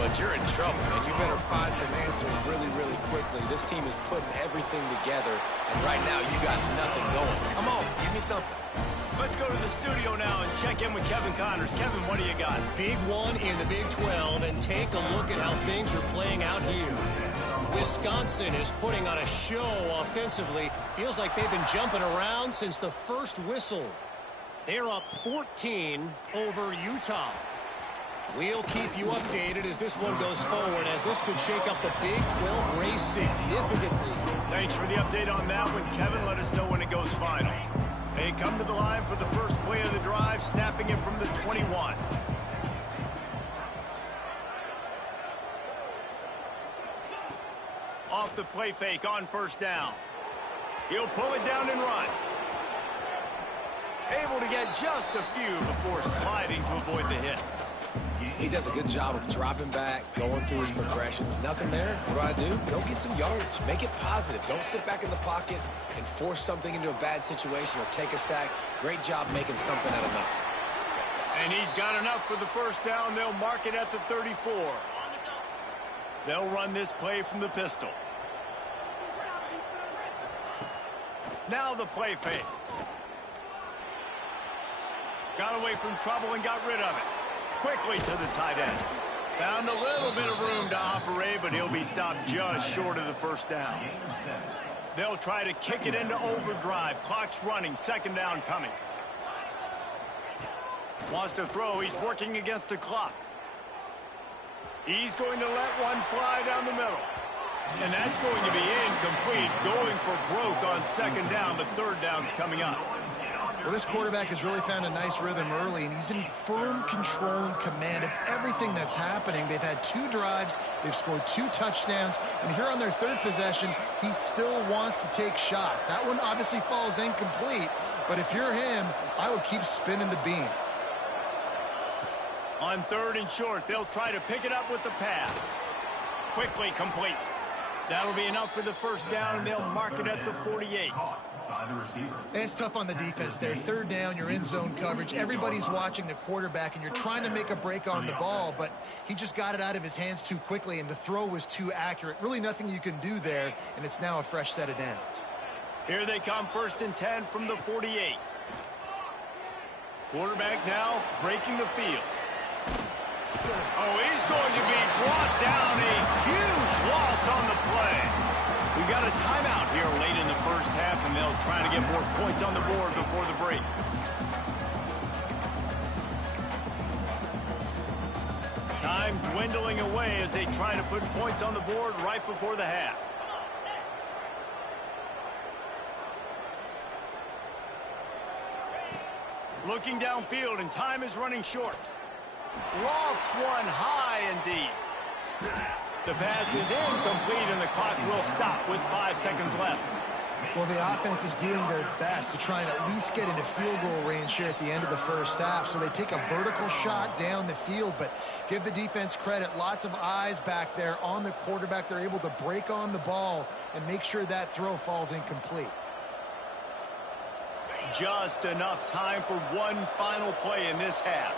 But you're in trouble, and you better find some answers really, really quickly. This team is putting everything together, and right now you got nothing going. Come on, give me something. Let's go to the studio now and check in with Kevin Connors. Kevin, what do you got? Big one in the Big 12, and take a look at how things are playing out here. Wisconsin is putting on a show offensively. Feels like they've been jumping around since the first whistle. They're up 14 over Utah. We'll keep you updated as this one goes forward, as this could shake up the Big 12 race significantly. Thanks for the update on that one, Kevin. Let us know when it goes final. They come to the line for the first play of the drive, snapping it from the 21. Off the play fake on first down. He'll pull it down and run. Able to get just a few before sliding to avoid the hit. He does a good job of dropping back, going through his progressions. Nothing there. What do? Go get some yards. Make it positive. Don't sit back in the pocket and force something into a bad situation or take a sack. Great job making something out of nothing. And he's got enough for the first down. They'll mark it at the 34. They'll run this play from the pistol. Now the play fake. Got away from trouble and got rid of it. Quickly to the tight end. Found a little bit of room to operate, but he'll be stopped just short of the first down. They'll try to kick it into overdrive. Clock's running. Second down coming. Wants to throw. He's working against the clock. He's going to let one fly down the middle. And that's going to be incomplete. Going for broke on second down, but third down's coming up. Well, this quarterback has really found a nice rhythm early, and he's in firm control and command of everything that's happening. They've had 2 drives, they've scored 2 touchdowns, and here on their 3rd possession, he still wants to take shots. That one obviously falls incomplete, but if you're him, I would keep spinning the beam. On 3rd and short, they'll try to pick it up with the pass. Quickly complete. That'll be enough for the first down, and they'll mark it at the 48. It's tough on the defense there. 3rd down, you're in zone coverage. Everybody's watching the quarterback, and you're trying to make a break on the ball, but he just got it out of his hands too quickly, and the throw was too accurate. Really nothing you can do there, and it's now a fresh set of downs. Here they come, 1st and 10 from the 48. Quarterback now breaking the field. Oh, he's going to be brought down. A huge loss on the play. We've got a timeout here late in the first half, and they'll try to get more points on the board before the break. Time dwindling away as they try to put points on the board right before the half. Looking downfield, and time is running short. Lofts one high and deep. The pass is incomplete, and the clock will stop with 5 seconds left. Well, the offense is doing their best to try and at least get into field goal range here at the end of the first half. So they take a vertical shot down the field, but give the defense credit. Lots of eyes back there on the quarterback. They're able to break on the ball and make sure that throw falls incomplete. Just enough time for one final play in this half.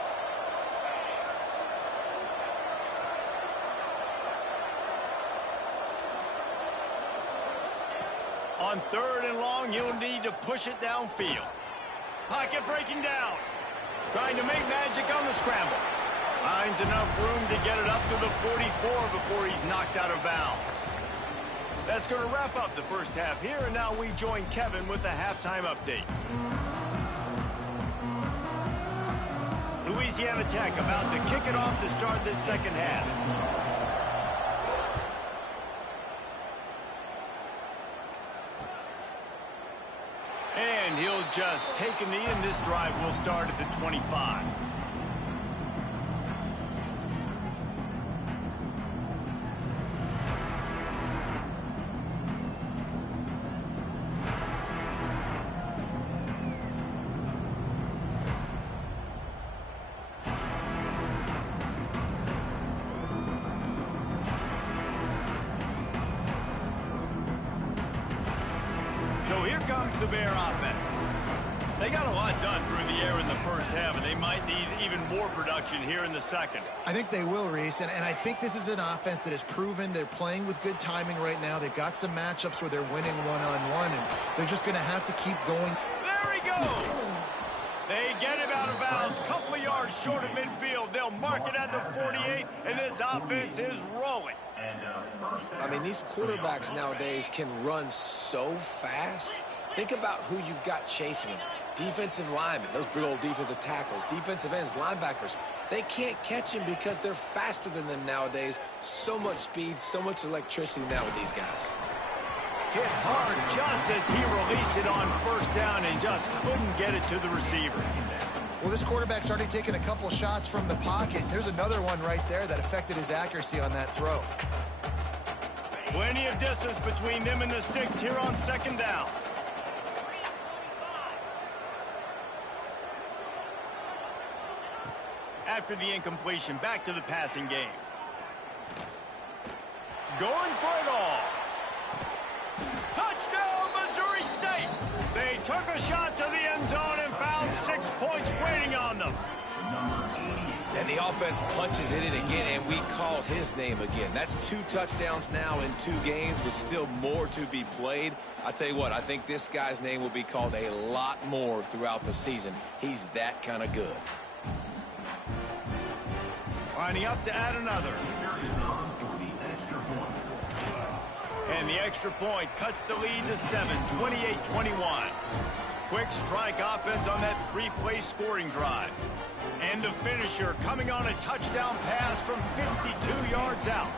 On 3rd and long, you'll need to push it downfield. Pocket breaking down. Trying to make magic on the scramble. Finds enough room to get it up to the 44 before he's knocked out of bounds. That's going to wrap up the first half here, and now we join Kevin with the halftime update. Louisiana Tech about to kick it off to start this second half. And he'll just take a knee, and this drive will start at the 25. So here comes the Bear offense. They got a lot done through the air in the first half, and they might need even more production here in the second. I think they will, Reese, and I think this is an offense that has proven they're playing with good timing right now. They've got some matchups where they're winning one-on-one, and they're just going to have to keep going. There he goes! They get him out of bounds, couple of yards short of midfield. They'll mark it at the 48, and this offense is rolling. I mean, these quarterbacks nowadays can run so fast. Think about who you've got chasing them. Defensive linemen, those big old defensive tackles, defensive ends, linebackers. They can't catch him because they're faster than them nowadays. So much speed, so much electricity now with these guys. Hit hard just as he released it on first down and just couldn't get it to the receiver. Well, this quarterback's already taken a couple shots from the pocket. There's another one right there that affected his accuracy on that throw. Plenty of distance between them and the sticks here on second down. After the incompletion, back to the passing game. Going for it all. Touchdown, Missouri State! They took a shot to the end zone and found 6 points waiting on them. And the offense punches it in again, and we call his name again. That's 2 touchdowns now in 2 games with still more to be played. I tell you what, I think this guy's name will be called a lot more throughout the season. He's that kind of good. Lining up to add another. And the extra point cuts the lead to 7, 28-21. Quick strike offense on that 3-play scoring drive. And the finisher coming on a touchdown pass from 52 yards out.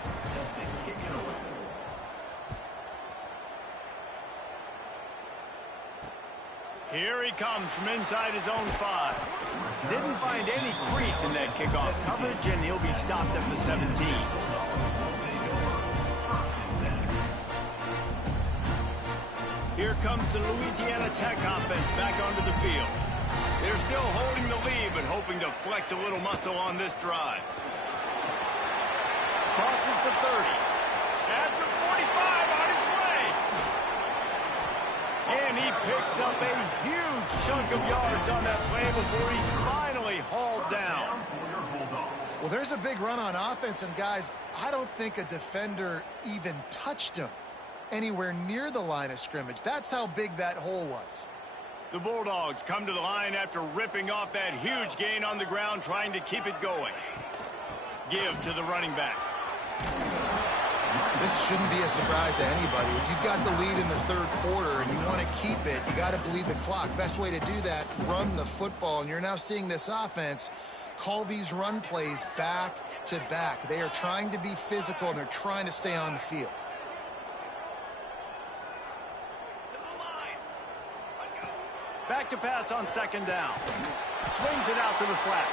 Here he comes from inside his own 5. Didn't find any crease in that kickoff coverage, and he'll be stopped at the 17. Here comes the Louisiana Tech offense back onto the field. They're still holding the lead, but hoping to flex a little muscle on this drive. Crosses the 30. At the 45 on his way. And he picks up a huge chunk of yards on that play before he's finally hauled down. Well, there's a big run on offense, and guys, I don't think a defender even touched him anywhere near the line of scrimmage. That's how big that hole was. The Bulldogs come to the line after ripping off that huge gain on the ground, trying to keep it going. Give to the running back. This shouldn't be a surprise to anybody. If you've got the lead in the third quarter and you want to keep it, you got to bleed the clock. Best way to do that, run the football. And you're now seeing this offense call these run plays back to back. They are trying to be physical, and they're trying to stay on the field. Back to pass on second down. Swings it out to the flat.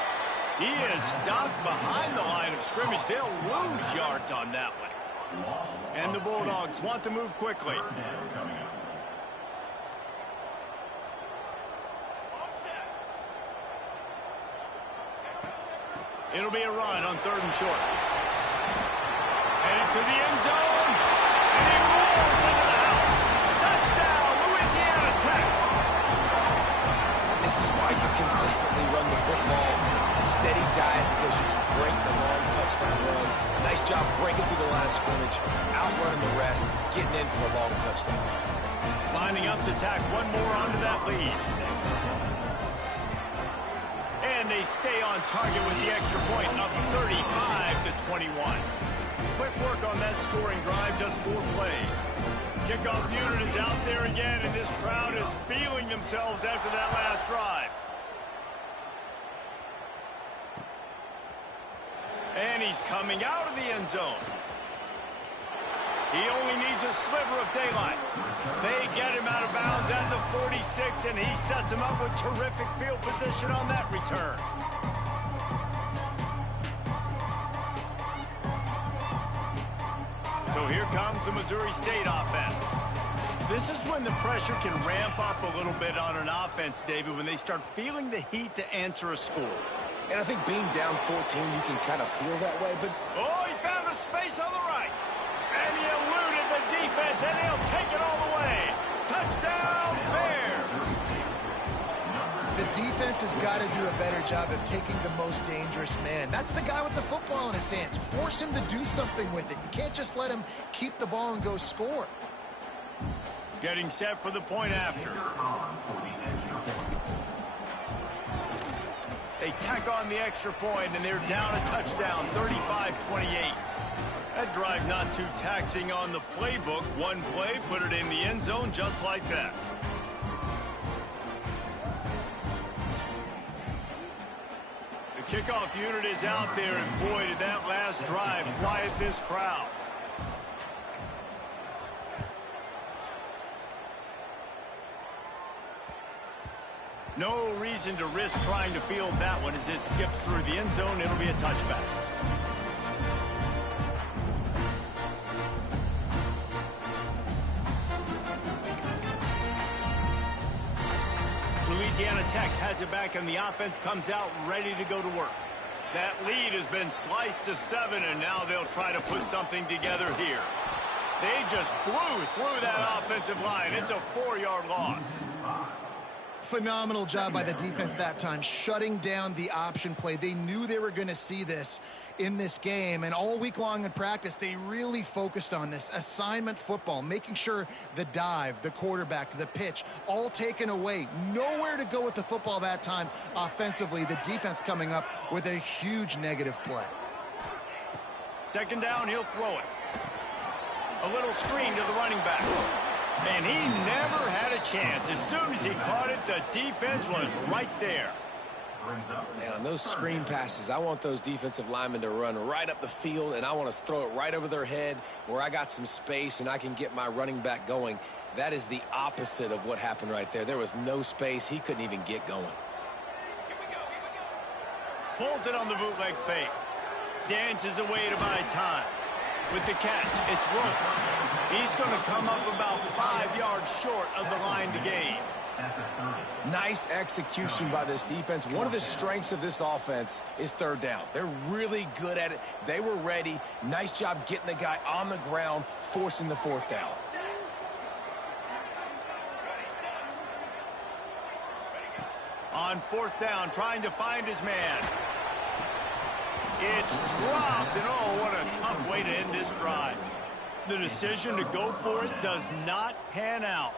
He is stopped behind the line of scrimmage. They'll lose yards on that one. And the Bulldogs want to move quickly. It'll be a run on 3rd and short. Headed to the end zone. And he rolls into the house. Touchdown, Louisiana Tech. This is why you consistently run the football. A steady diet because you can break the long touchdown runs. Nice job breaking through the line of scrimmage, outrunning the rest, getting in for a long touchdown. Lining up to tack one more onto that lead. And they stay on target with the extra point, up 35-21. Quick work on that scoring drive, just 4 plays. Kickoff unit is out there again, and this crowd is feeling themselves after that last drive. And he's coming out of the end zone. He only needs a sliver of daylight. They get him out of bounds at the 46, and he sets him up with terrific field position on that return. So here comes the Missouri State offense. This is when the pressure can ramp up a little bit on an offense, David, when they start feeling the heat to answer a score. And I think being down 14, you can kind of feel that way, but... Oh, he found a space on the right. And he eluded the defense, and he'll take it all the way. Touchdown, Bears. The defense has got to do a better job of taking the most dangerous man. That's the guy with the football in his hands. Force him to do something with it. You can't just let him keep the ball and go score. Getting set for the point after. They tack on the extra point, and they're down a touchdown, 35-28. That drive not too taxing on the playbook. One play, put it in the end zone just like that. The kickoff unit is out there, and boy, did that last drive quiet this crowd. No reason to risk trying to field that one as it skips through the end zone. It'll be a touchback. Louisiana Tech has it back, and the offense comes out ready to go to work. That lead has been sliced to 7, and now they'll try to put something together here. They just blew through that offensive line. It's a 4-yard loss. Phenomenal job by the defense that time, shutting down the option play. They knew they were going to see this in this game, and all week long in practice, they really focused on this assignment football, making sure the dive, the quarterback, the pitch, all taken away. Nowhere to go with the football that time offensively. The defense coming up with a huge negative play. Second down, he'll throw it. A little screen to the running back. And he never had a chance. As soon as he caught it, the defense was right there. Man, on those screen passes, I want those defensive linemen to run right up the field, and I want to throw it right over their head where I got some space and I can get my running back going. That is the opposite of what happened right there. There was no space. He couldn't even get going. Pulls it on the bootleg fake. Dances away to buy time. With the catch, it's Roach. He's going to come up about 5 yards short of the line to gain. Nice execution by this defense. One of the strengths of this offense is third down. They're really good at it. They were ready. Nice job getting the guy on the ground, forcing the fourth down. On fourth down, trying to find his man. It's dropped, and oh, what a tough way to end this drive. The decision to go for it does not pan out.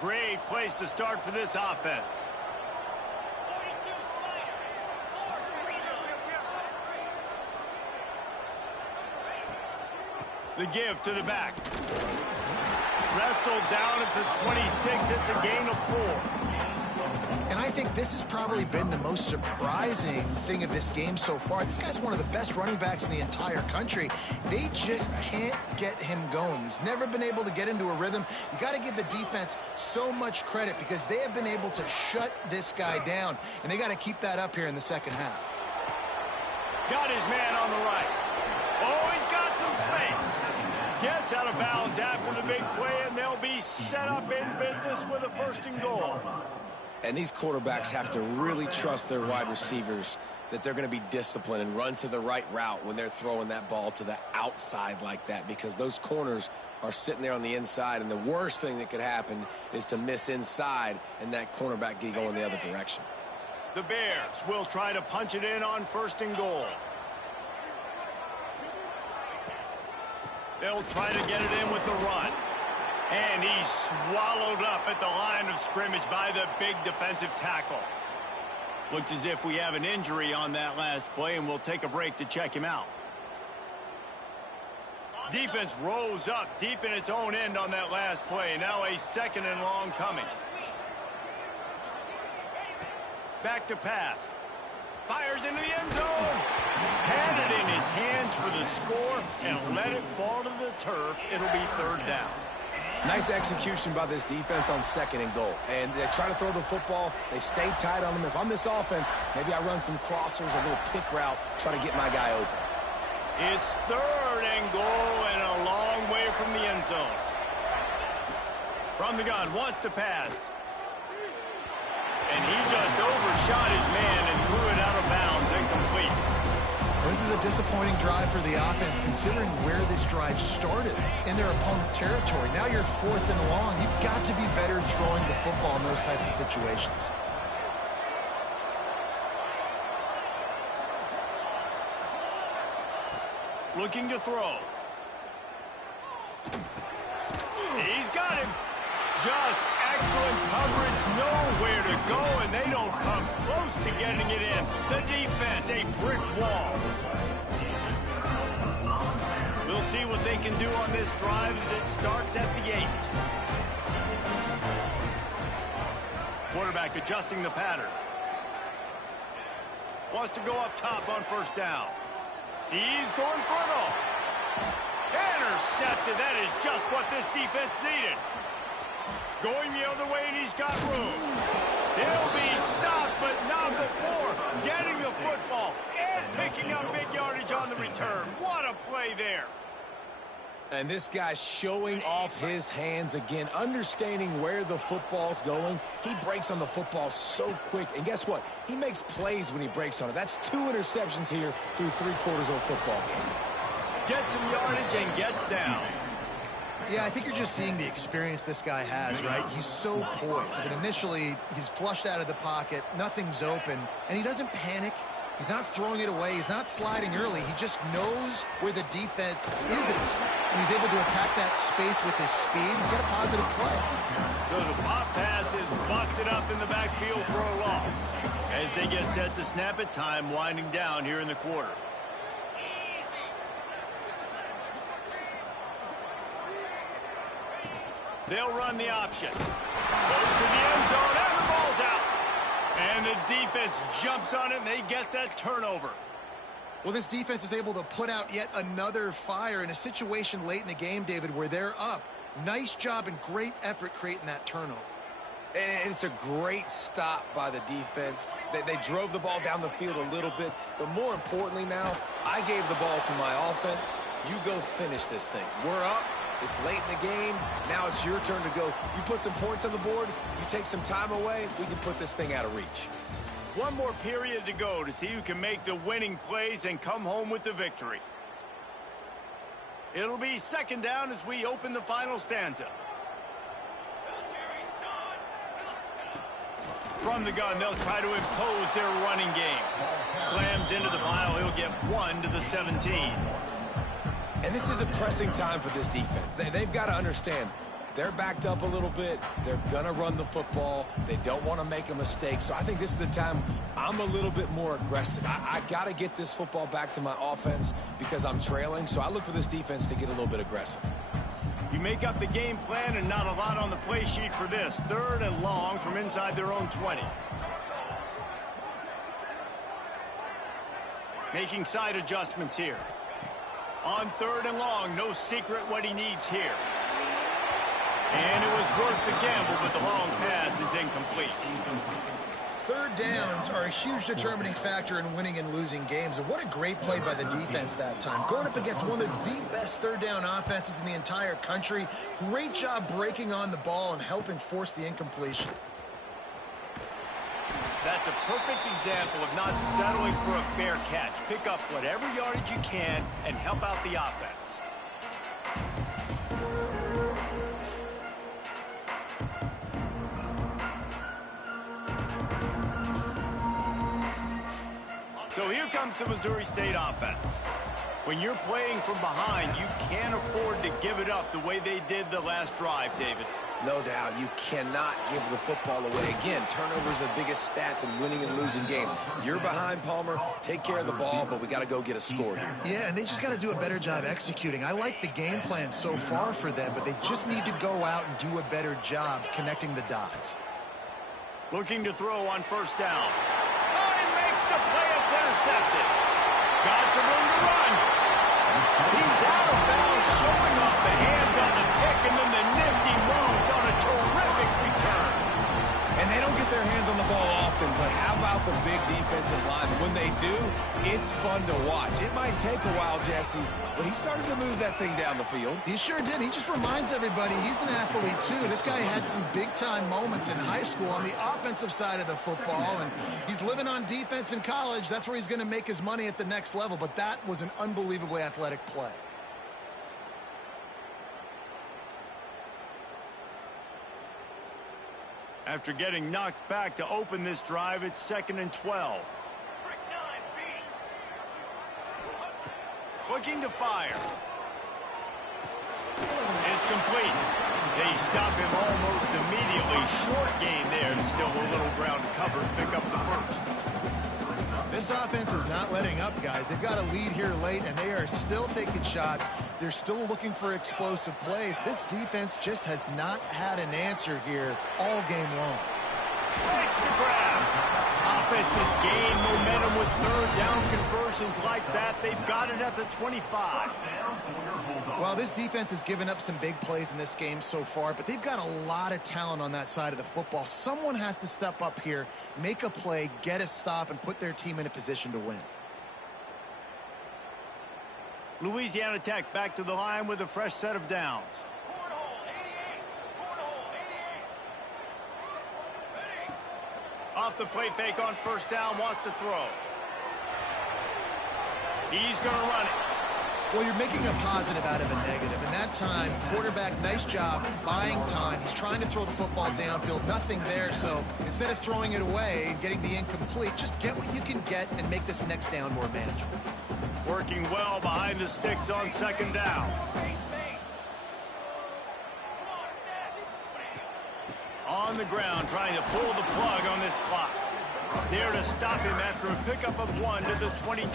Great place to start for this offense. The give to the back. Wrestled down at the 26. It's a gain of 4. And I think this has probably been the most surprising thing of this game so far. This guy's one of the best running backs in the entire country. They just can't get him going. He's never been able to get into a rhythm. You got to give the defense so much credit because they have been able to shut this guy down, and they got to keep that up here in the second half. Got his man on the right. Oh, he's got some space. Gets out of bounds after the big play, and they'll be set up in business with a 1st and goal. And these quarterbacks have to really trust their wide receivers that they're going to be disciplined and run to the right route when they're throwing that ball to the outside like that, because those corners are sitting there on the inside, and the worst thing that could happen is to miss inside and that cornerback get going the other direction. The Bears will try to punch it in on 1st and goal. They'll try to get it in with the run. And he's swallowed up at the line of scrimmage by the big defensive tackle. Looks as if we have an injury on that last play, and we'll take a break to check him out. Defense rose up deep in its own end on that last play. Now a 2nd and long coming. Back to pass. Fires into the end zone. Had it in his hands for the score and let it fall to the turf. It'll be 3rd down. Nice execution by this defense on 2nd and goal. And they try to throw the football. They stay tight on them. If I'm this offense, maybe I run some crossers, a little pick route, try to get my guy open. It's 3rd and goal and a long way from the end zone. From the gun, wants to pass. And he just overshot his man and threw it out of bounds, incomplete. This is a disappointing drive for the offense, considering where this drive started in their opponent territory. Now you're 4th and long. You've got to be better throwing the football in those types of situations. Looking to throw. He's got him. Just excellent coverage, nowhere to go, and they don't come close to getting it in. The defense, a brick wall. We'll see what they can do on this drive as it starts at the 8. Quarterback adjusting the pattern. Wants to go up top on first down. He's going for it all. Intercepted. That is just what this defense needed. Going the other way, and he's got room. He'll be stopped, but not before getting the football and picking up big yardage on the return. What a play there. And this guy's showing off his hands again, understanding where the football's going. He breaks on the football so quick. And guess what? He makes plays when he breaks on it. That's 2 interceptions here through 3 quarters of a football game. Gets some yardage and gets down. Yeah, I think you're just seeing the experience this guy has, right? He's so poised that initially he's flushed out of the pocket, nothing's open, and he doesn't panic. He's not throwing it away. He's not sliding early. He just knows where the defense isn't. And he's able to attack that space with his speed and get a positive play. So the pop pass is busted up in the backfield for a loss. As they get set to snap it, time winding down here in the quarter. They'll run the option. Goes to the end zone, and the ball's out. And the defense jumps on it, and they get that turnover. Well, this defense is able to put out yet another fire in a situation late in the game, David, where they're up. Nice job and great effort creating that turnover. And it's a great stop by the defense. They drove the ball down the field a little bit, but more importantly now, I gave the ball to my offense. You go finish this thing. We're up. It's late in the game. Now it's your turn to go. You put some points on the board. You take some time away. We can put this thing out of reach. One more period to go to see who can make the winning plays and come home with the victory. It'll be second down as we open the final stanza. From the gun, they'll try to impose their running game. Slams into the pile. He'll get 1 to the 17. And this is a pressing time for this defense. They've got to understand they're backed up a little bit. They're going to run the football. They don't want to make a mistake. So I think this is the time I'm a little bit more aggressive. I got to get this football back to my offense because I'm trailing. So I look for this defense to get a little bit aggressive. You make up the game plan and not a lot on the play sheet for this. 3rd and long from inside their own 20. Making side adjustments here. On 3rd and long, no secret what he needs here. And it was worth the gamble, but the long pass is incomplete. 3rd downs are a huge determining factor in winning and losing games. And what a great play by the defense that time. Going up against one of the best 3rd down offenses in the entire country. Great job breaking on the ball and helping force the incompletion. That's a perfect example of not settling for a fair catch. Pick up whatever yardage you can and help out the offense. So here comes the Missouri State offense. When you're playing from behind, you can't afford to give it up the way they did the last drive, David. No doubt, you cannot give the football away. Again, turnovers are the biggest stats in winning and losing games. You're behind, Palmer. Take care of the ball, but we got to go get a score here. Yeah, and they just got to do a better job executing. I like the game plan so far for them, but they just need to go out and do a better job connecting the dots. Looking to throw on first down. Oh, he makes the play. It's intercepted. Got some room to run. He's out of bounds, showing off the hands on the kick, and then the nifty moves on a terrific return. And they don't get their hands on the ball often, but how about the big defensive line? When they do, it's fun to watch. It might take a while, Jesse, but he started to move that thing down the field. He sure did. He just reminds everybody he's an athlete, too. This guy had some big-time moments in high school on the offensive side of the football, and he's living on defense in college. That's where he's going to make his money at the next level, but that was an unbelievably athletic play. After getting knocked back to open this drive, it's 2nd and 12. Looking to fire. And it's complete. They stop him almost immediately. Short gain there. Still a little ground to cover. Pick up the first. This offense is not letting up, guys. They've got a lead here late, and they are still taking shots. They're still looking for explosive plays. This defense just has not had an answer here all game long. Takes the grab. Offense has gained momentum with third down conversions like that. They've got it at the 25. Well, this defense has given up some big plays in this game so far, but they've got a lot of talent on that side of the football. Someone has to step up here, make a play, get a stop, and put their team in a position to win. Louisiana Tech back to the line with a fresh set of downs. Off the play fake on first down, wants to throw. He's going to run it. Well, you're making a positive out of a negative. And that time, quarterback, nice job buying time. He's trying to throw the football downfield. Nothing there. So instead of throwing it away and getting the incomplete, just get what you can get and make this next down more manageable. Working well behind the sticks on second down. On the ground, trying to pull the plug on this clock. There to stop him after a pickup of 1 to the 22.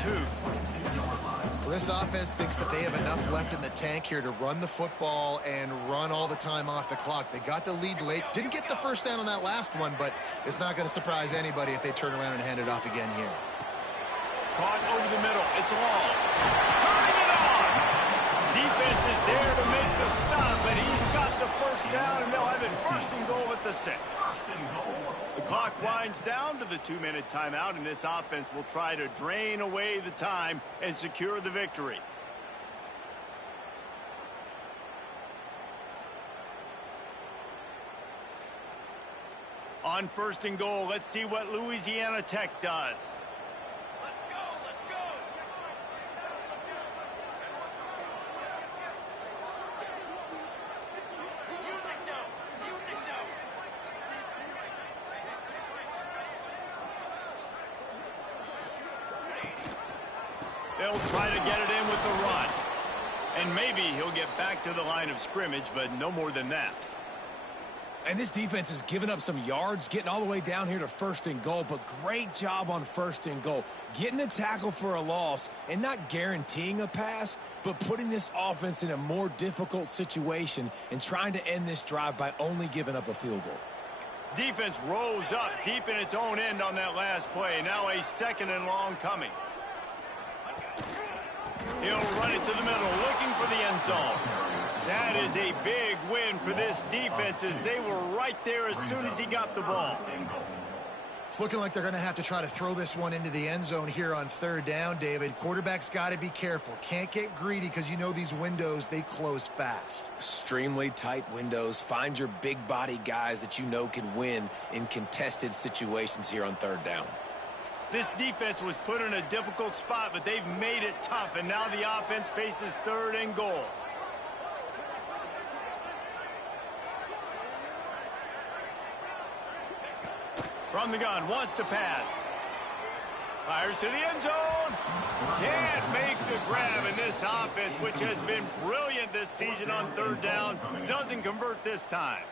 Well, this offense thinks that they have enough left in the tank here to run the football and run all the time off the clock. They got the lead late. Didn't get the first down on that last one, but it's not going to surprise anybody if they turn around and hand it off again here. Caught over the middle. It's long. Turning it on. Defense is there to make the stop, and he's got the first down, and they'll have it first and goal at the 6. The clock winds down to the 2-minute timeout, and this offense will try to drain away the time and secure the victory. On first and goal, let's see what Louisiana Tech does. They'll try to get it in with the run. And maybe he'll get back to the line of scrimmage, but no more than that. And this defense has given up some yards, getting all the way down here to first and goal, but great job on first and goal. Getting the tackle for a loss and not guaranteeing a pass, but putting this offense in a more difficult situation and trying to end this drive by only giving up a field goal. Defense rose up deep in its own end on that last play. Now a second and long coming. He'll run it to the middle, looking for the end zone. That is a big win for this defense as they were right there as soon as he got the ball. It's looking like they're going to have to try to throw this one into the end zone here on third down, David. Quarterback's got to be careful. Can't get greedy because you know these windows, they close fast. Extremely tight windows. Find your big body guys that you know can win in contested situations here on third down. This defense was put in a difficult spot, but they've made it tough, and now the offense faces third and goal. From the gun, wants to pass. Fires to the end zone. Can't make the grab, and this offense, which has been brilliant this season on third down, doesn't convert this time.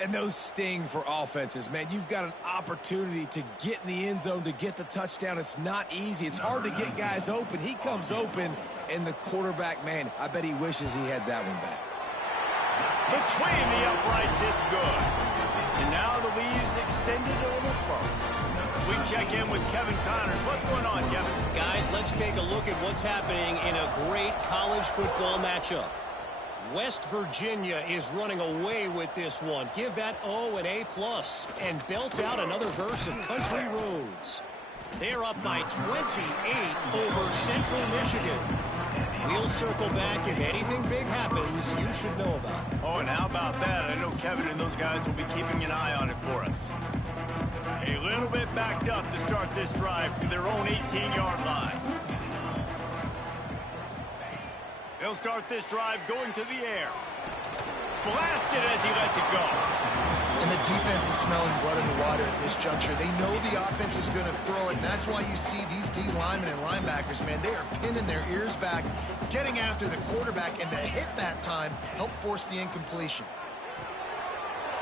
And those sting for offenses, man. You've got an opportunity to get in the end zone, to get the touchdown. It's not easy. It's hard to get guys open. He comes open, and the quarterback, man, I bet he wishes he had that one back. Between the uprights, it's good. And now the lead is extended a little further. We check in with Kevin Connors. What's going on, Kevin? Guys, let's take a look at what's happening in a great college football matchup. West Virginia is running away with this one. Give that O an A+ and belt out another verse of Country Roads. They're up by 28 over Central Michigan. We'll circle back. If anything big happens, you should know about it. Oh, and how about that? I know Kevin and those guys will be keeping an eye on it for us. A little bit backed up to start this drive from their own 18-yard line. They'll start this drive going to the air. Blasted as he lets it go. And the defense is smelling blood in the water at this juncture. They know the offense is going to throw it, and that's why you see these D linemen and linebackers, man, they are pinning their ears back, getting after the quarterback, and to hit that time, help force the incompletion.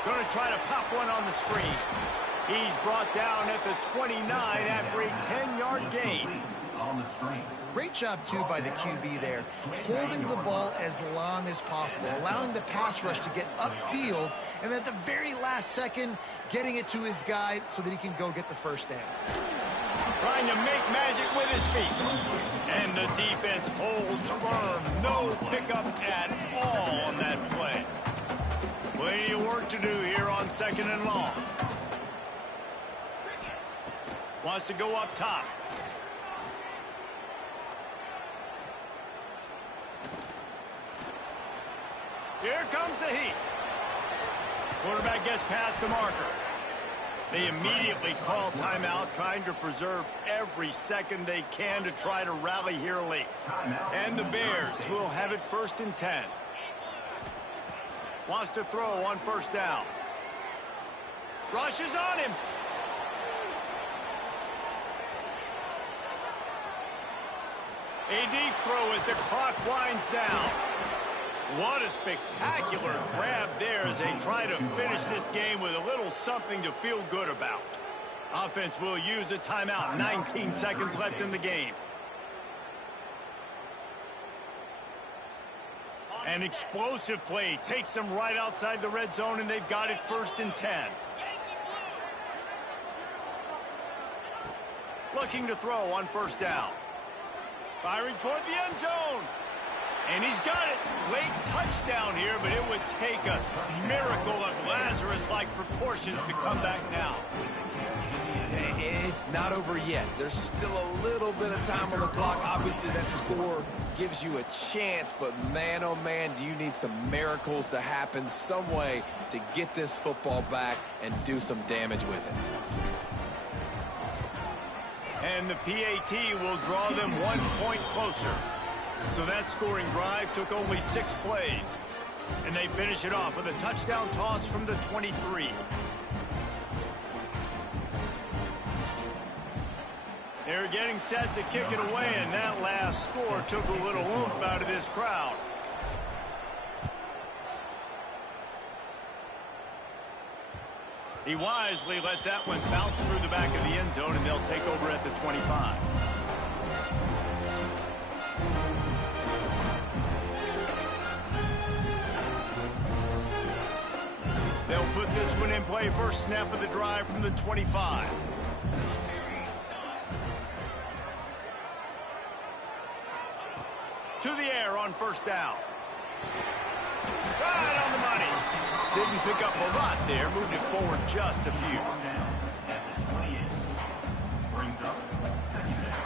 Going to try to pop one on the screen. He's brought down at the 29 after a 10-yard gain. On the screen. Great job, too, by the QB there, holding the ball as long as possible, allowing the pass rush to get upfield, and at the very last second, getting it to his guy so that he can go get the first down. Trying to make magic with his feet. And the defense holds firm. No pickup at all on that play. Plenty of work to do here on 2nd and long. Wants to go up top. Here comes the heat. Quarterback gets past the marker. They immediately call timeout, trying to preserve every second they can to try to rally here late. And the Bears will have it 1st and 10. Wants to throw on 1st down. Rushes on him. A deep throw as the clock winds down. What a spectacular grab there as they try to finish this game with a little something to feel good about. Offense will use a timeout. 19 seconds left in the game. An explosive play takes them right outside the red zone, and they've got it 1st and 10. Looking to throw on 1st down. Firing toward the end zone. And he's got it. Late touchdown here, but it would take a miracle of Lazarus-like proportions to come back now. It's not over yet. There's still a little bit of time on the clock. Obviously, that score gives you a chance, but man, oh man, do you need some miracles to happen some way to get this football back and do some damage with it. And the PAT will draw them 1 point closer. So that scoring drive took only 6 plays. And they finish it off with a touchdown toss from the 23. They're getting set to kick it away, and that last score took a little oomph out of this crowd. He wisely lets that one bounce through the back of the end zone, and they'll take over at the 25. They'll put this one in play. First snap of the drive from the 25. To the air on 1st down. Right on the money. Didn't pick up a lot there. Moved it forward just a few. Brings up 2nd down.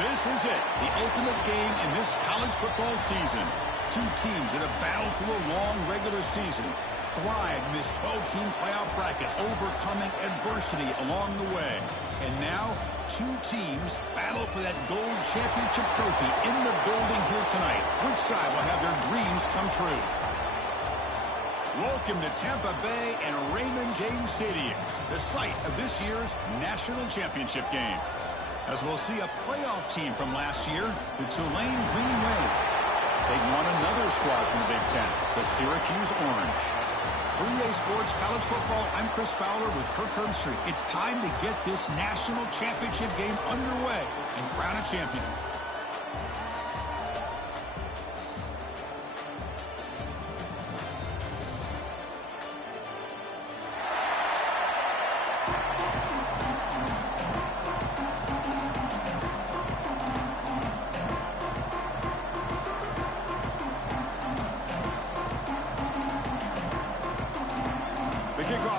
This is it, the ultimate game in this college football season. Two teams that have battled through a long regular season, thrived in this 12-team playoff bracket, overcoming adversity along the way. And now, two teams battle for that gold championship trophy in the building here tonight. Which side will have their dreams come true? Welcome to Tampa Bay and Raymond James Stadium, the site of this year's national championship game. As we'll see a playoff team from last year, the Tulane Green Wave, taking on another squad from the Big Ten, the Syracuse Orange. For EA Sports College Football, I'm Chris Fowler with Kirk Herbstreit. It's time to get this national championship game underway and crown a champion.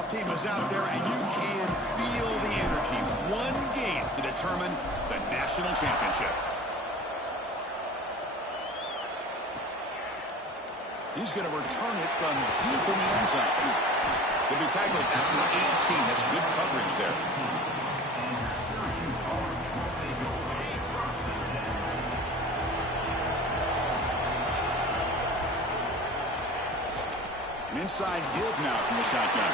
Team is out there, and you can feel the energy. One game to determine the national championship. He's going to return it from deep in the end zone. He'll be tackled at the 18. That's good coverage there. An inside give now from the shotgun.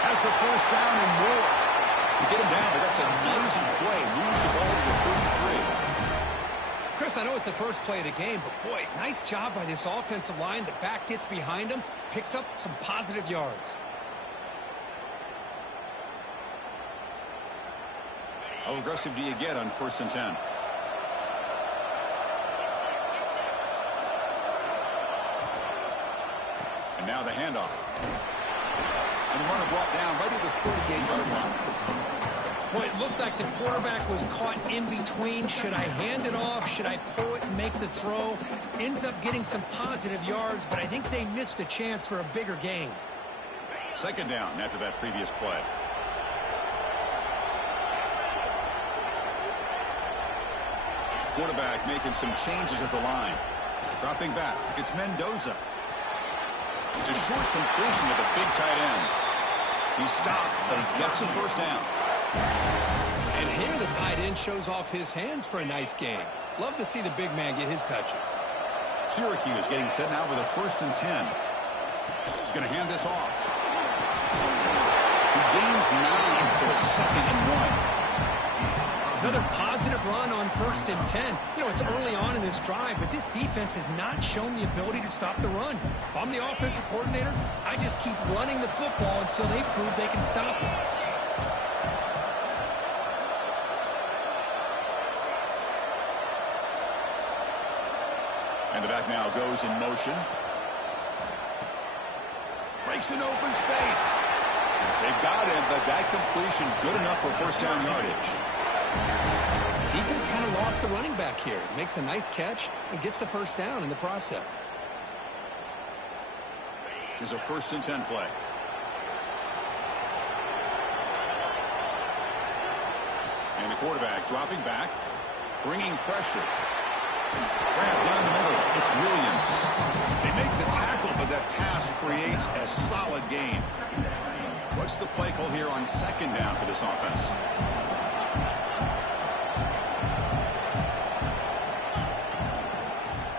Has the first down and more. To get him down, but that's a nice play. Moves the ball to the 33. Chris, I know it's the first play of the game, but boy, nice job by this offensive line. The back gets behind him, picks up some positive yards. How aggressive do you get on 1st and 10? And now the handoff. And the runner brought down right at the 38-yard line. Boy, it looked like the quarterback was caught in between. Should I hand it off? Should I pull it and make the throw? Ends up getting some positive yards, but I think they missed a chance for a bigger gain. 2nd down after that previous play. Quarterback making some changes at the line. Dropping back. It's Mendoza. It's a short completion to the big tight end. He stopped, but he gets a 1st down. And here the tight end shows off his hands for a nice game. Love to see the big man get his touches. Syracuse getting set now with a 1st and 10. He's going to hand this off. He gains 9, so it's 2nd and 1. Another positive run on 1st and 10. You know, it's early on in this drive, but this defense has not shown the ability to stop the run. If I'm the offensive coordinator, I just keep running the football until they prove they can stop it. And the back now goes in motion. Breaks an open space. They've got him, but that completion good enough for 1st down yardage. Defense kind of lost a running back here. Makes a nice catch and gets the 1st down in the process. Here's a 1st and 10 play. And the quarterback dropping back, bringing pressure. Grab down the middle. It's Williams. They make the tackle, but that pass creates a solid gain. What's the play call here on 2nd down for this offense?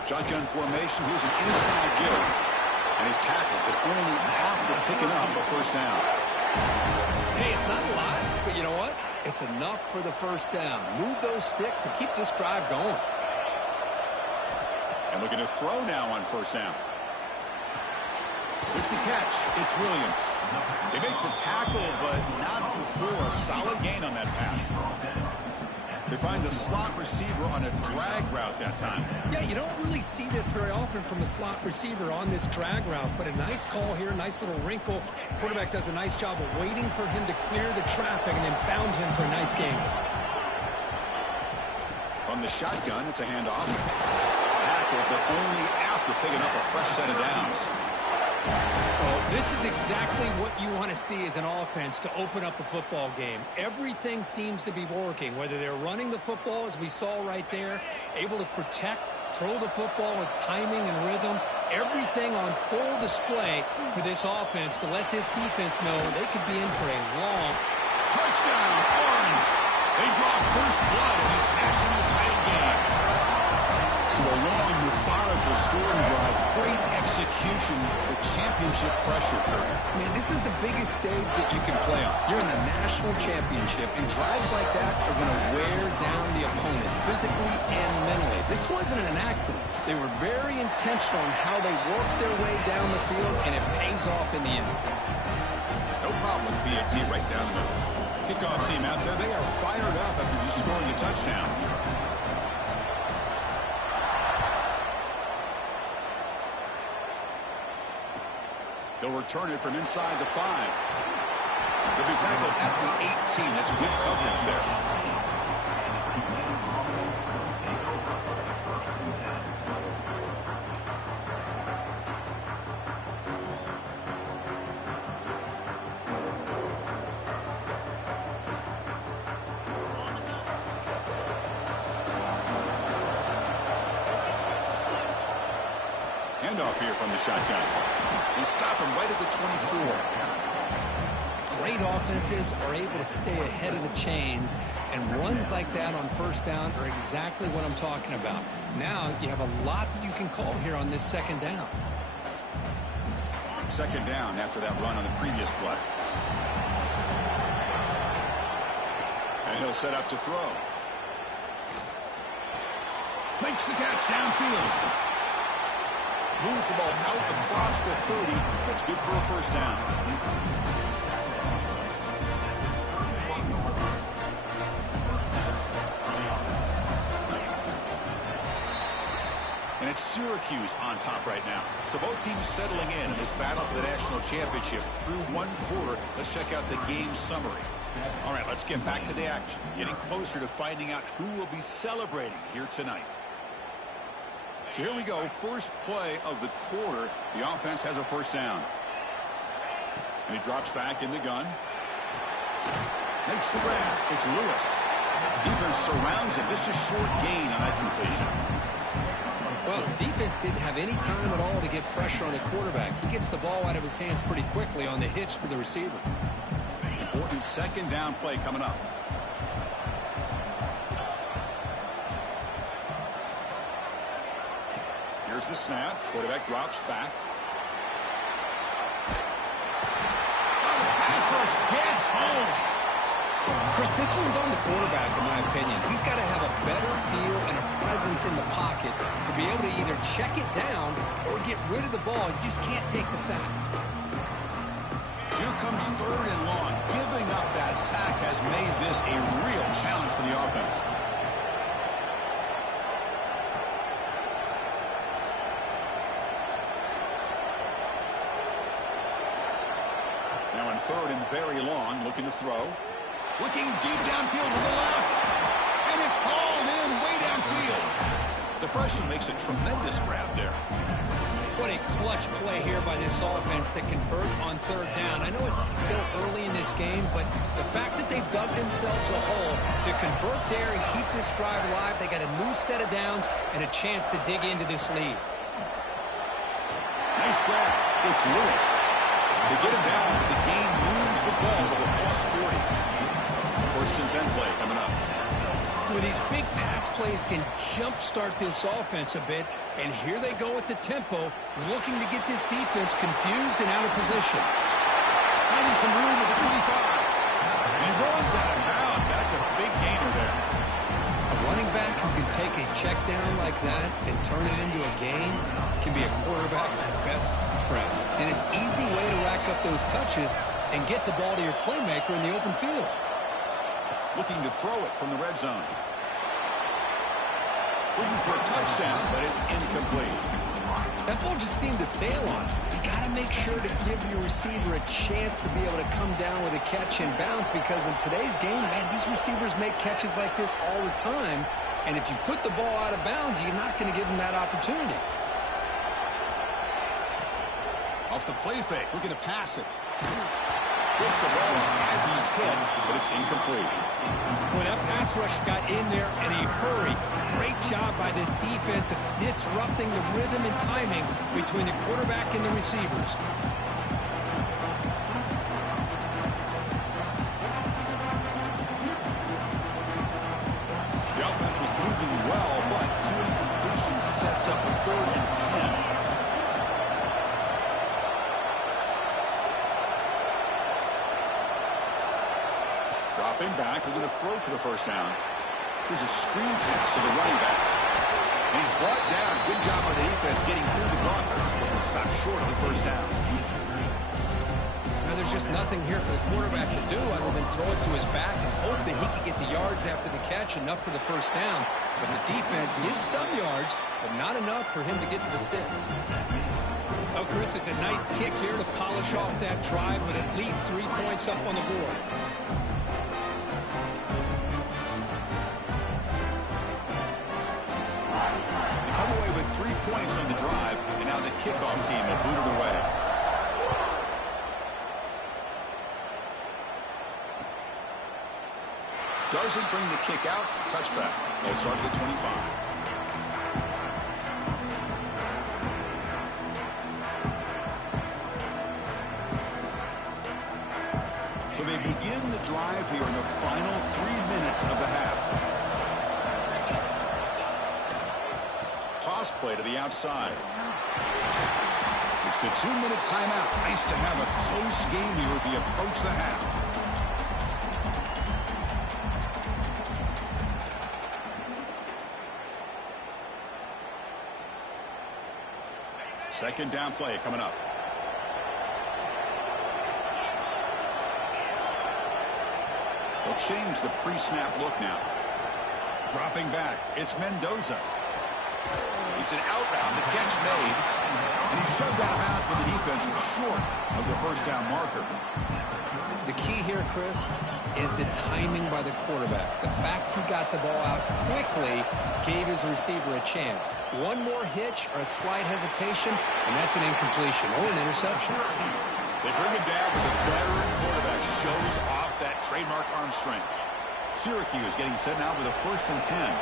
Shotgun formation. Here's an inside give. And he's tackled, but only after picking up a 1st down. Hey, it's not a lot, but you know what? It's enough for the 1st down. Move those sticks and keep this drive going. And looking to throw now on 1st down. With the catch, it's Williams. They make the tackle, but not before a solid gain on that pass. They find the slot receiver on a drag route that time. Yeah, you don't really see this very often from a slot receiver on this drag route, but a nice call here, nice little wrinkle. Quarterback does a nice job of waiting for him to clear the traffic and then found him for a nice gain. From the shotgun, it's a handoff. Tackle, but only after picking up a fresh set of downs. Well, this is exactly what you want to see as an offense to open up a football game. Everything seems to be working, whether they're running the football, as we saw right there, able to protect, throw the football with timing and rhythm. Everything on full display for this offense to let this defense know they could be in for a long Touchdown, Orange. They draw first blood in this national title game. So a long, methodical scoring drive, great execution with championship pressure. Man, this is the biggest stage that you can play on. You're in the national championship, and drives like that are going to wear down the opponent physically and mentally. This wasn't an accident. They were very intentional in how they worked their way down the field, and it pays off in the end. No problem with BAT right down the middle. Kickoff team out there, they are fired up after just scoring a touchdown. They'll return it from inside the 5. They'll be tackled at the 18. That's good coverage there. Handoff here from the shotgun. They stop him right at the 24. Great offenses are able to stay ahead of the chains, and runs like that on first down are exactly what I'm talking about. Now you have a lot that you can call here on this second down. Second down after that run on the previous play. And he'll set up to throw. Makes the catch downfield. Moves the ball out across the 30. That's good for a first down. And it's Syracuse on top right now. So both teams settling in this battle for the national championship through one quarter. Let's check out the game summary. All right, let's get back to the action. Getting closer to finding out who will be celebrating here tonight. So here we go, first play of the quarter. The offense has a first down. And he drops back in the gun. Makes the grab. It's Lewis. Defense surrounds him. Just a short gain on that completion. Well, defense didn't have any time at all to get pressure on the quarterback. He gets the ball out of his hands pretty quickly on the hitch to the receiver. Important second down play coming up. Here's the snap. Quarterback drops back. Oh, the pass rush gets home. Chris, this one's on the quarterback, in my opinion. He's got to have a better feel and a presence in the pocket to be able to either check it down or get rid of the ball. You just can't take the sack. So here comes third and long. Giving up that sack has made this a real challenge for the offense. Now in third and very long, looking to throw. Looking deep downfield to the left. And it's hauled in way downfield. The freshman makes a tremendous grab there. What a clutch play here by this offense to convert on third down. I know it's still early in this game, but the fact that they've dug themselves a hole to convert there and keep this drive alive, they got a new set of downs and a chance to dig into this lead. Nice grab. It's Lewis. They get him down. The game moves the ball to the plus 40. First and 10 play coming up. Well, these big pass plays can jumpstart this offense a bit, and here they go at the tempo, looking to get this defense confused and out of position. Finding some room at the 25. And he runs out of bounds. That's a big gainer there. A running back who can take a check down like that and turn it into a gain can be a quarterback's best friend. And it's an easy way to rack up those touches and get the ball to your playmaker in the open field. Looking to throw it from the red zone. Looking for a touchdown, but it's incomplete. That ball just seemed to sail on. You got to make sure to give your receiver a chance to be able to come down with a catch and bounce, because in today's game, man, these receivers make catches like this all the time. And if you put the ball out of bounds, you're not going to give them that opportunity. Off the play fake, looking to pass it. Gets the ball off as he's hit, but it's incomplete. Boy, that pass rush got in there in a hurry. Great job by this defense of disrupting the rhythm and timing between the quarterback and the receivers. The offense was moving well, but 2 incompletions sets up a 3rd and 10. Dropping back, they're going to throw for the first down. Here's a screen pass to the running back. And he's brought down. Good job by the defense getting through the blockers, but will stop short of the first down. Now, there's just nothing here for the quarterback to do other than throw it to his back and hope that he can get the yards after the catch, enough for the first down. But the defense gives some yards, but not enough for him to get to the sticks. Oh, Chris, it's a nice kick here to polish off that drive with at least 3 points up on the board. Come away with 3 points on the drive, and now the kickoff team will boot it away. Doesn't bring the kick out. Touchback. They'll start at the 25. So they begin the drive here in the final 3 minutes of the half. Toss play to the outside. It's the 2-minute timeout. Nice to have a close game here as we approach the half. Second down play coming up. They'll change the pre-snap look now. Dropping back, it's Mendoza. It's an out route, the catch made, and he's shoved out of bounds, but the defense is short of the first down marker. The key here, Chris, is the timing by the quarterback. The fact he got the ball out quickly gave his receiver a chance. One more hitch or a slight hesitation, and that's an incompletion or an interception. They bring him down, but the veteran quarterback shows off that trademark arm strength. Syracuse getting set now with a 1st and 10.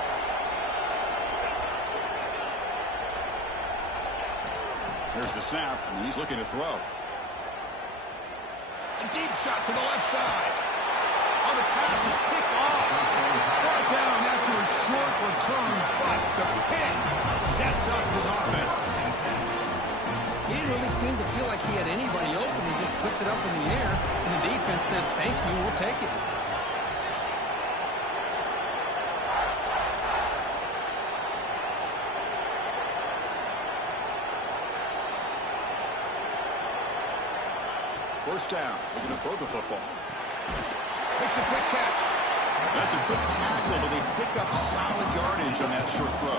Here's the snap, and he's looking to throw. A deep shot to the left side. Oh, the pass is picked off. Brought down after a short return, but the pick sets up his offense. He didn't really seem to feel like he had anybody open. He just puts it up in the air, and the defense says, thank you, we'll take it. First down. We're going to throw the football. Makes a quick catch. That's a good tackle, but they pick up solid yardage on that short throw.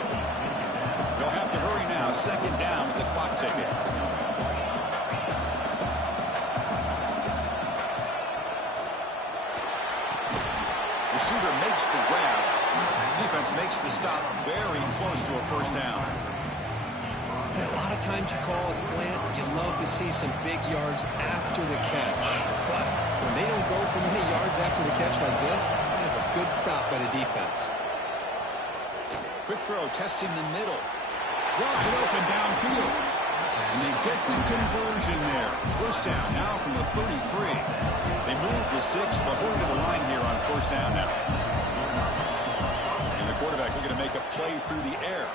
They'll have to hurry now. Second down with the clock ticking. Receiver makes the grab. Defense makes the stop very close to a first down. And a lot of times you call a slant, you love to see some big yards after the catch. But when they don't go for many yards after the catch like this, that is a good stop by the defense. Quick throw, testing the middle. Wide open downfield. And they get the conversion there. First down now from the 33. They move the 6, but we're to the line here on first down now. And the quarterback looking to make a play through the air.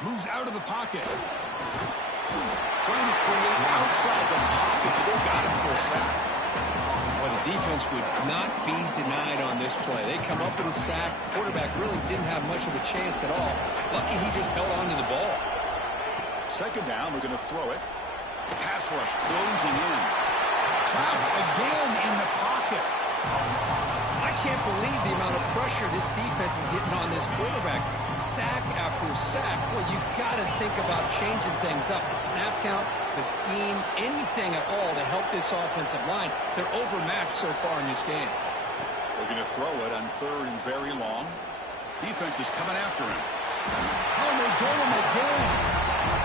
Moves out of the pocket. Trying to create outside the pocket, but they got him for a sack. Well, the defense would not be denied on this play. They come up with a sack. Quarterback really didn't have much of a chance at all. Lucky he just held on to the ball. Second down, we're going to throw it. Pass rush closing in. Trout again in the pocket. I can't believe the amount of pressure this defense is getting on this quarterback. Sack after sack. Well, you got to think about changing things up. The snap count, the scheme, anything at all to help this offensive line. They're overmatched so far in this game. We're going to throw it on 3rd and very long. Defense is coming after him. Oh, and they get him again.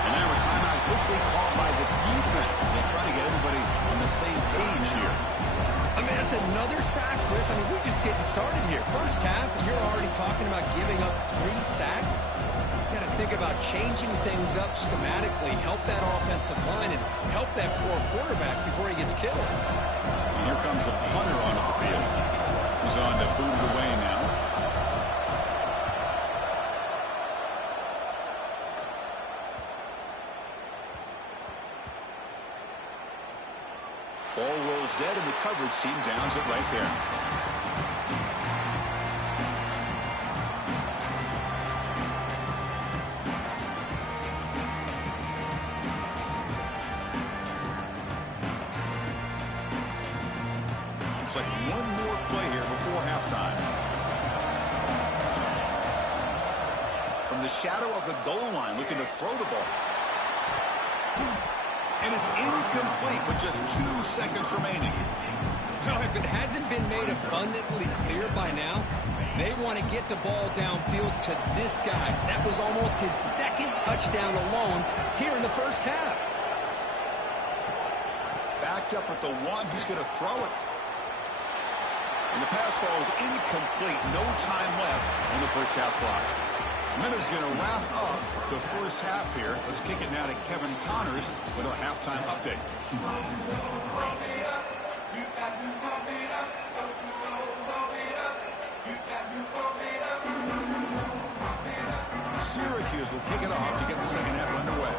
And now a timeout quickly called by the defense as they try to get everybody on the same page here. I mean, that's another sack, Chris. I mean, we're just getting started here. First half, and you're already talking about giving up 3 sacks. You got to think about changing things up schematically, help that offensive line, and help that poor quarterback before he gets killed. And here comes the punter onto the field. He's on to boot it away now. Ball rolls dead, and the coverage team downs it right there. Looks like one more play here before halftime. From the shadow of the goal line, looking to throw the ball. And it's incomplete with just 2 seconds remaining. Well, if it hasn't been made abundantly clear by now, they want to get the ball downfield to this guy. That was almost his 2nd touchdown alone here in the first half. Backed up at the 1, he's going to throw it. And the pass falls incomplete. No time left on the first half clock. Miller's going to wrap up the first half here. Let's kick it now to Kevin Connors with our halftime update. Syracuse will kick it off to get the second half underway.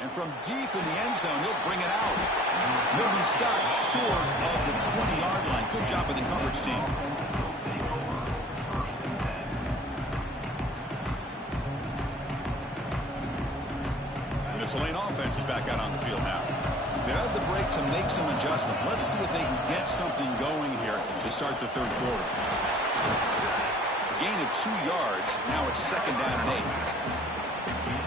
And from deep in the end zone, he'll bring it out. He'll be stopped short of the 20-yard line. Good job by the coverage team. And the Tulane offense is back out on the field now. They had the break to make some adjustments. Let's see if they can get something going here to start the third quarter. Gain of 2 yards. Now it's 2nd down and 8.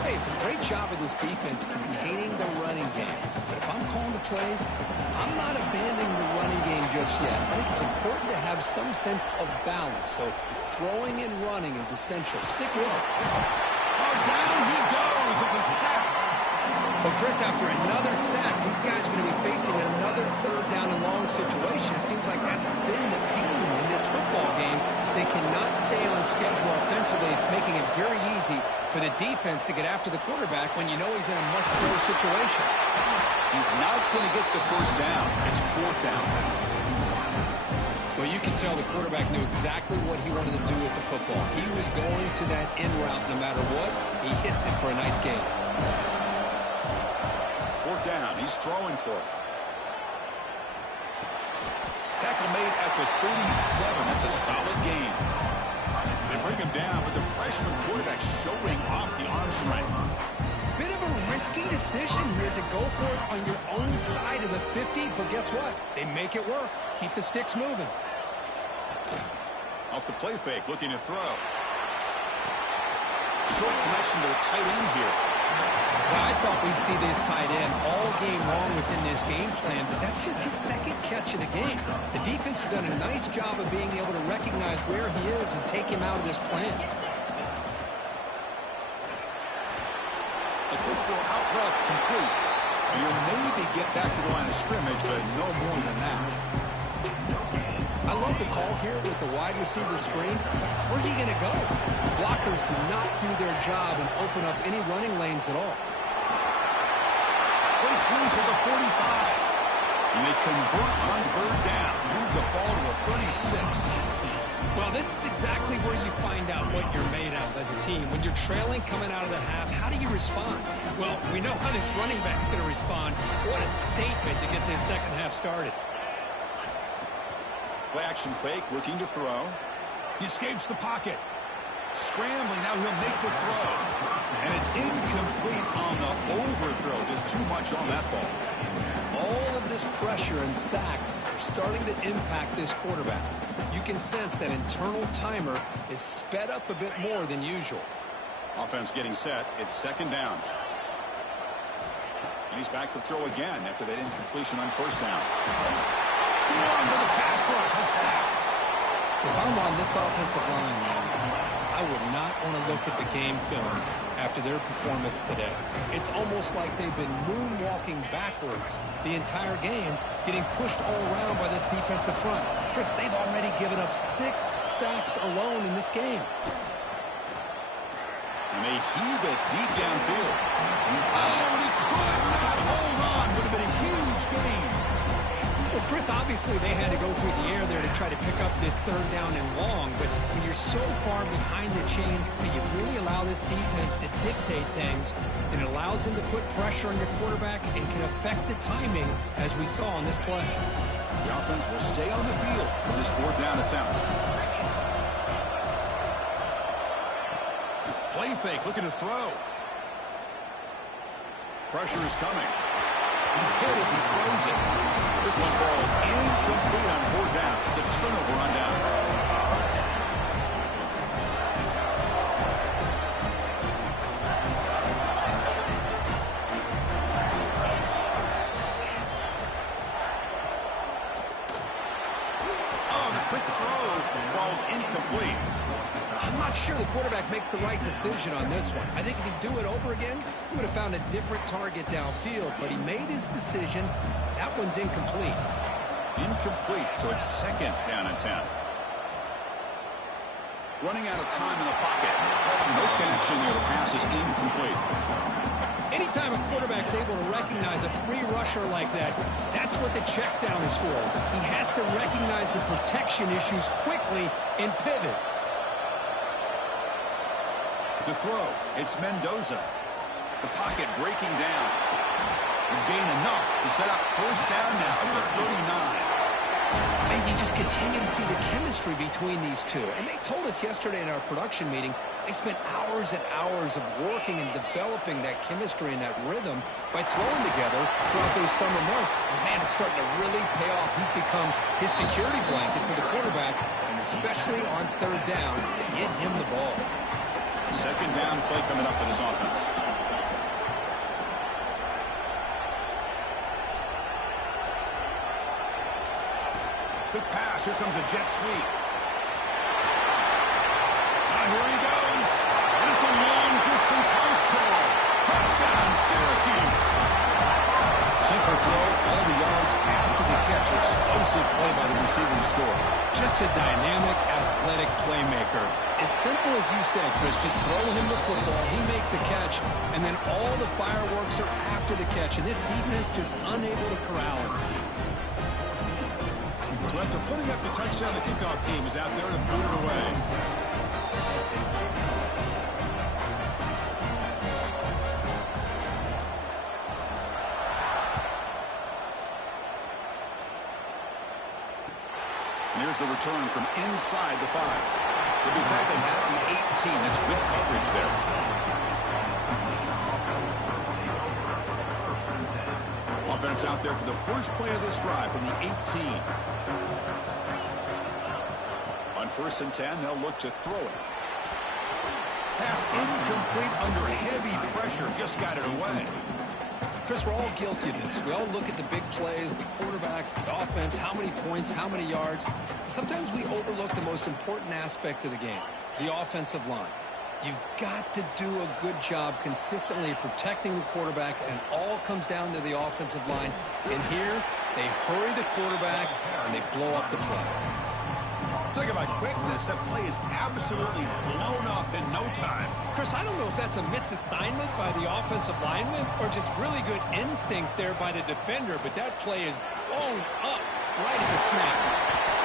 Hey, it's a great job of this defense containing the running game. But if I'm calling the plays, I'm not abandoning the running game just yet. I think it's important to have some sense of balance. So throwing and running is essential. Stick with it. Oh, down he goes. It's a sack. Well, Chris, after another sack, these guys are going to be facing another 3rd down and long situation. It seems like that's been the theme in this football game. They cannot stay on schedule offensively, making it very easy for the defense to get after the quarterback when you know he's in a must-throw situation. He's not going to get the first down. It's 4th down. Well, you can tell the quarterback knew exactly what he wanted to do with the football. He was going to that in route no matter what. He hits it for a nice gain. 4th down. He's throwing for it. Tackle made at the 37. That's a solid gain. They bring him down, but the freshman quarterback showing off the arm strength. Bit of a risky decision here to go for it on your own side of the 50, but guess what? They make it work. Keep the sticks moving. Off the play fake, looking to throw. Short connection to the tight end here. Well, I thought we'd see this tight end all game long within this game plan, but that's just his 2nd catch of the game. The defense has done a nice job of being able to recognize where he is and take him out of this plan. A good throw out rough, complete. And you'll maybe get back to the line of scrimmage, but no more than that. I love the call here with the wide receiver screen. Where's he going to go? Blockers do not do their job and open up any running lanes at all. Breaks loose at the 45. And they convert on 3rd down. Move the ball to the 36. Well, this is exactly where you find out what you're made of as a team. When you're trailing coming out of the half, how do you respond? Well, we know how this running back's going to respond. What a statement to get this second half started. Play action fake, looking to throw. He escapes the pocket. Scrambling, now he'll make the throw. And it's incomplete on the overthrow. Just too much on that ball. All of this pressure and sacks are starting to impact this quarterback. You can sense that internal timer is sped up a bit more than usual. Offense getting set. It's 2nd down. And he's back to throw again after that incompletion on first down. Swarm with a pass rush. A sack. If I'm on this offensive line, man, I would not want to look at the game film after their performance today. It's almost like they've been moonwalking backwards the entire game, getting pushed all around by this defensive front. Chris, they've already given up 6 sacks alone in this game. And they heave it deep downfield. Oh, and he could not hold on. Would have been a huge gain. Well, Chris, obviously they had to go through the air there to try to pick up this third down and long, but when you're so far behind the chains, you really allow this defense to dictate things, and it allows them to put pressure on your quarterback and can affect the timing, as we saw on this play. The offense will stay on the field for this fourth down attempt. Play fake, looking to throw. Pressure is coming. He's hit as he throws it. This one falls incomplete on fourth down. It's a turnover on downs. Oh, the quick throw falls incomplete. I'm not sure the quarterback makes the right decision on this one. I think if he'd do it over again, he would have found a different target downfield, but he made his decision. That one's incomplete. Incomplete, so it's second down and 10. Running out of time in the pocket. No connection there. The pass is incomplete. Anytime a quarterback's able to recognize a free rusher like that, that's what the check down is for. He has to recognize the protection issues quickly and pivot. To throw, it's Mendoza. The pocket breaking down. And gain enough to set up first down now at the 39. And you just continue to see the chemistry between these two. And they told us yesterday in our production meeting, they spent hours and hours of working and developing that chemistry and that rhythm by throwing together throughout those summer months. And, man, it's starting to really pay off. He's become his security blanket for the quarterback, and especially on third down, get him the ball. Second down play coming up for this offense. Quick pass. Here comes a jet sweep. Now here he goes. And it's a long-distance house call. Touchdown, Syracuse. Simple throw, all the yards after the catch. Explosive play by the receiver to score. Just a dynamic, athletic playmaker. As simple as you said, Chris, just throw him the football, he makes a catch, and then all the fireworks are after the catch, and this defense just unable to corral him. So after putting up the touchdown, the kickoff team is out there to boot it away. Here's the return from inside the 5. He'll be tackled at the 18. That's good coverage there. Offense out there for the first play of this drive from the 18. On 1st and 10, they'll look to throw it. Pass incomplete under heavy pressure. Just got it away. Chris, we're all guilty of this. We all look at the big plays, the quarterbacks, the offense, how many points, how many yards. Sometimes we overlook the most important aspect of the game, the offensive line. You've got to do a good job consistently protecting the quarterback, and it all comes down to the offensive line. And here, they hurry the quarterback, and they blow up the play. Talk about quickness. That play is absolutely blown up in no time. Chris, I don't know if that's a misassignment by the offensive lineman or just really good instincts there by the defender, but that play is blown up right at the snap.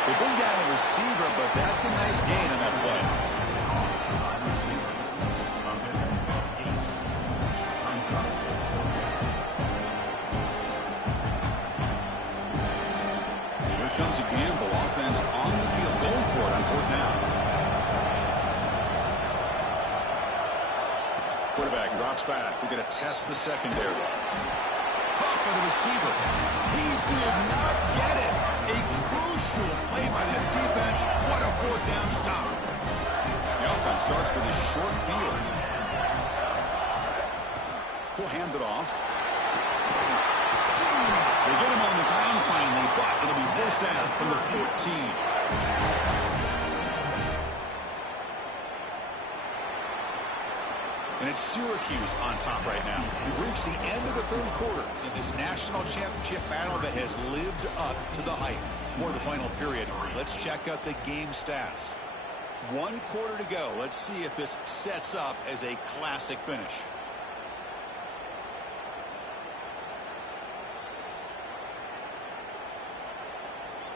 They bring down the receiver, but that's a nice gain on that play. Here comes a gamble. Offense on the field, going for it on 4th down. Quarterback drops back. We're going to test the secondary. Caught by the receiver. He did not get it. A crucial play by this defense. What a 4th down stop. The offense starts with a short field. He'll hand it off. They get him on the ground finally, but it'll be first down from the 14. And it's Syracuse on top right now. We've reached the end of the third quarter in this national championship battle that has lived up to the hype. For the final period, let's check out the game stats. 1 quarter to go. Let's see if this sets up as a classic finish.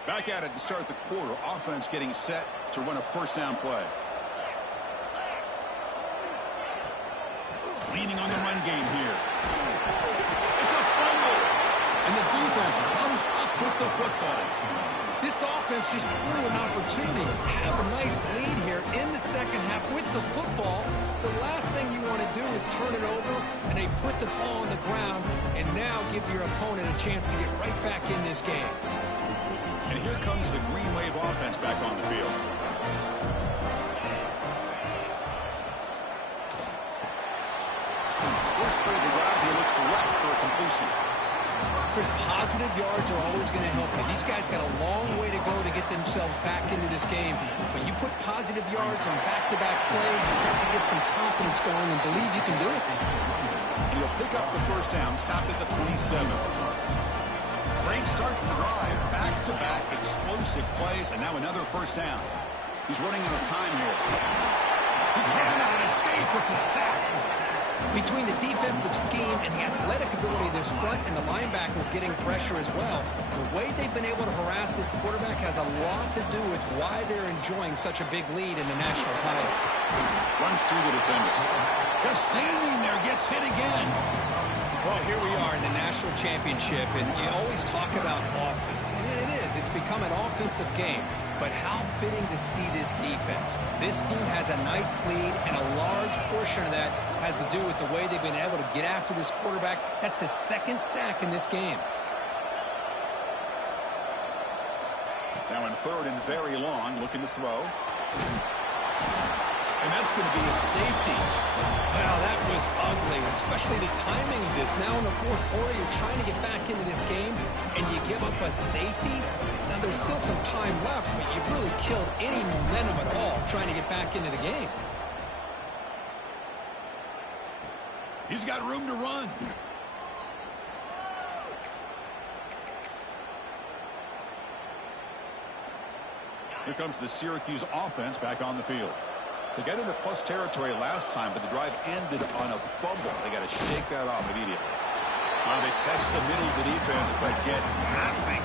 Back at it to start the quarter. Offense getting set to run a first down play. Leaning on the run game here. It's a fumble. And the defense comes up with the football. This offense just blew an opportunity. Have a nice lead here in the second half with the football. The last thing you want to do is turn it over, and they put the ball on the ground, and now give your opponent a chance to get right back in this game. And here comes the Green Wave offense back on the field. First play of the drive, he looks left for a completion. Chris, positive yards are always going to help you. These guys got a long way to go to get themselves back into this game. When you put positive yards on back-to-back plays, you start to get some confidence going and believe you can do it. And he'll pick up the first down, stopped at the 27. Great start to the drive. Back-to-back explosive plays, and now another first down. He's running out of time here. He cannot escape. It's a sack. Between the defensive scheme and the athletic ability of this front and the linebackers getting pressure as well, the way they've been able to harass this quarterback has a lot to do with why they're enjoying such a big lead in the national title. Runs through the defender. Just standing there, gets hit again. Well, here we are in the national championship, and you always talk about offense. And it is. It's become an offensive game. But how fitting to see this defense. This team has a nice lead, and a large portion of that has to do with the way they've been able to get after this quarterback. That's the second sack in this game. Now in third and very long, looking to throw. And that's going to be a safety. Well, that was ugly, especially the timing of this. Now in the fourth quarter, you're trying to get back into this game, and you give up a safety. Now, there's still some time left, but you've really killed any momentum at all trying to get back into the game. He's got room to run. Here comes the Syracuse offense back on the field. They got into plus territory last time, but the drive ended on a fumble. They got to shake that off immediately. They test the middle of the defense, but get nothing.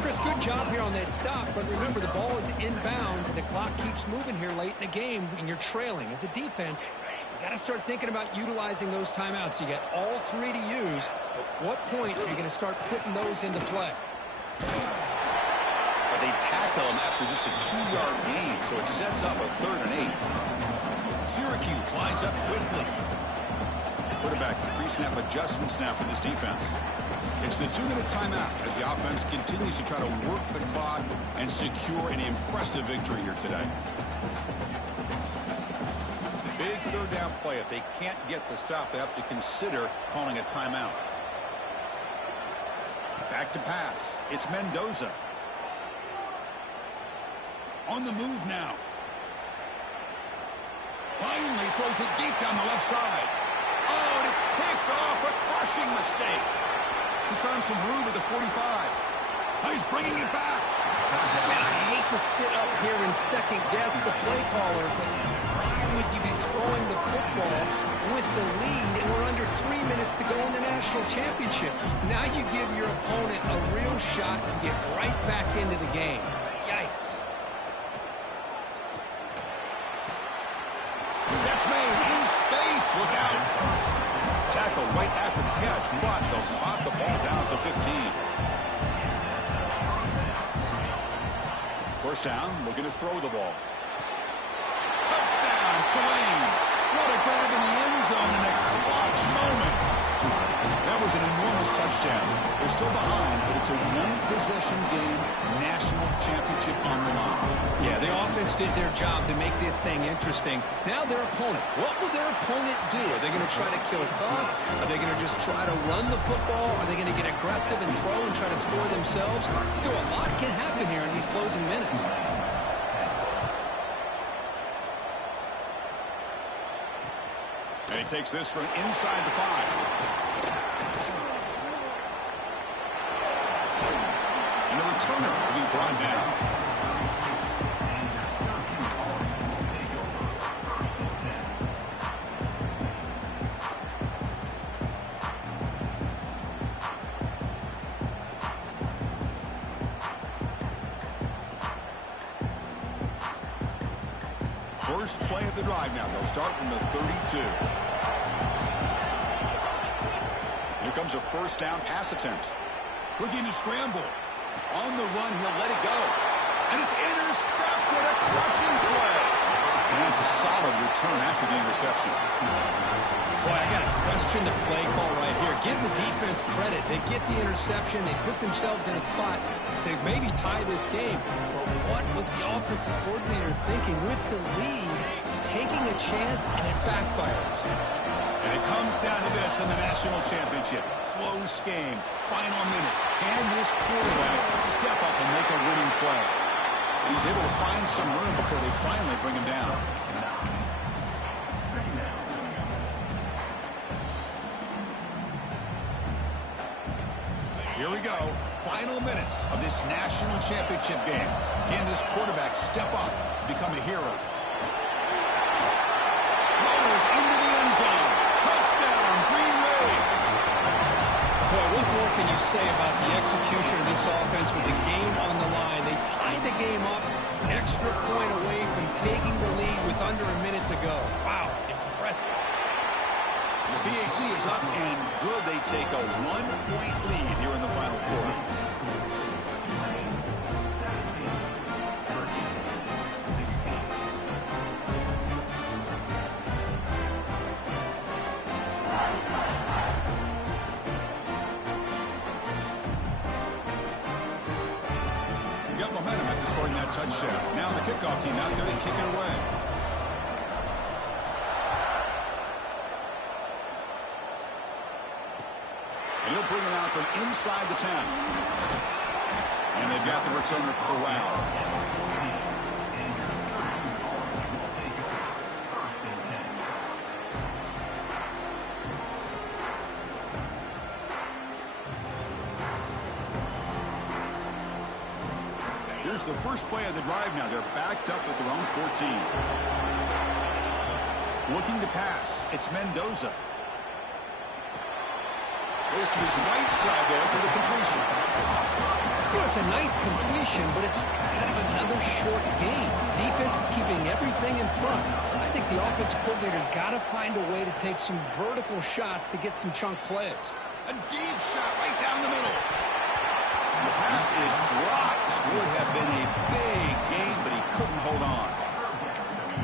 Chris, good job here on that stop, but remember, the ball is inbounds, and the clock keeps moving here late in the game, and you're trailing. As a defense, you got to start thinking about utilizing those timeouts. You got all three to use. At what point are you going to start putting those into play? They tackle him after just a 2-yard gain, so it sets up a 3rd and 8. Syracuse lines up quickly. Quarterback pre-snap adjustments now for this defense. It's the 2-minute timeout as the offense continues to try to work the clock and secure an impressive victory here today. Big third down play. If they can't get the stop, they have to consider calling a timeout. Back to pass. It's Mendoza. On the move now. Finally throws it deep down the left side. Oh, and it's picked off. A crushing mistake. He's found some room at the 45. He's bringing it back. Man, I hate to sit up here and second-guess the play caller, but why would you be throwing the football with the lead, and we're under 3 minutes to go in the national championship? Now you give your opponent a real shot to get right back into the game. Yikes. Catch made in space. Look out. Tackle right after the catch, but they'll spot the ball down at the 15. First down, looking to throw the ball. Touchdown, Tulane. What a grab in the end zone in a clutch moment. That was an enormous touchdown touchdown. They're still behind, but it's a one-possession game, national championship on the line. Yeah, the offense did their job to make this thing interesting. Now their opponent. What will their opponent do? Are they going to try to kill clock? Are they going to just try to run the football? Are they going to get aggressive and throw and try to score themselves? Still, a lot can happen here in these closing minutes. And he takes this from inside the 5. And the returner will be brought down. First play of the drive now. They'll start from the 32. Here comes a first down pass attempt. Looking to scramble. On the run, he'll let it go. And it's intercepted. A crushing play. And that's a solid return after the interception. Boy, I got to question the play call right here. Give the defense credit. They get the interception. They put themselves in a spot to maybe tie this game. But what was the offensive coordinator thinking with the lead, taking a chance, and it backfires? And it comes down to this in the national championship. Close game. Final minutes. Can this quarterback step up and make a winning play? And he's able to find some room before they finally bring him down. Here we go. Final minutes of this national championship game. Can this quarterback step up, become a hero? Rolls into the end zone. Touchdown, Green Wave. Boy, what more can you say about the execution of this offense with the game on the line? They tied the game up, an extra point away from taking the lead with under a minute to go. Wow, impressive. The PAT is up and good. They take a 1-point lead here in the final quarter. Got momentum after scoring that touchdown. Now the kickoff team out there to kick it away. And he'll bring it out from inside the 10. And they've got the returner corralled. Here's the first play of the drive now. They're backed up at their own 14. Looking to pass. It's Mendoza. Goes to his right side there for the completion. You know, it's a nice completion, but it's kind of another short game. The defense is keeping everything in front. I think the offensive coordinator's got to find a way to take some vertical shots to get some chunk plays. A deep shot right down the middle. And the pass is dropped. Would have been a big gain, but he couldn't hold on.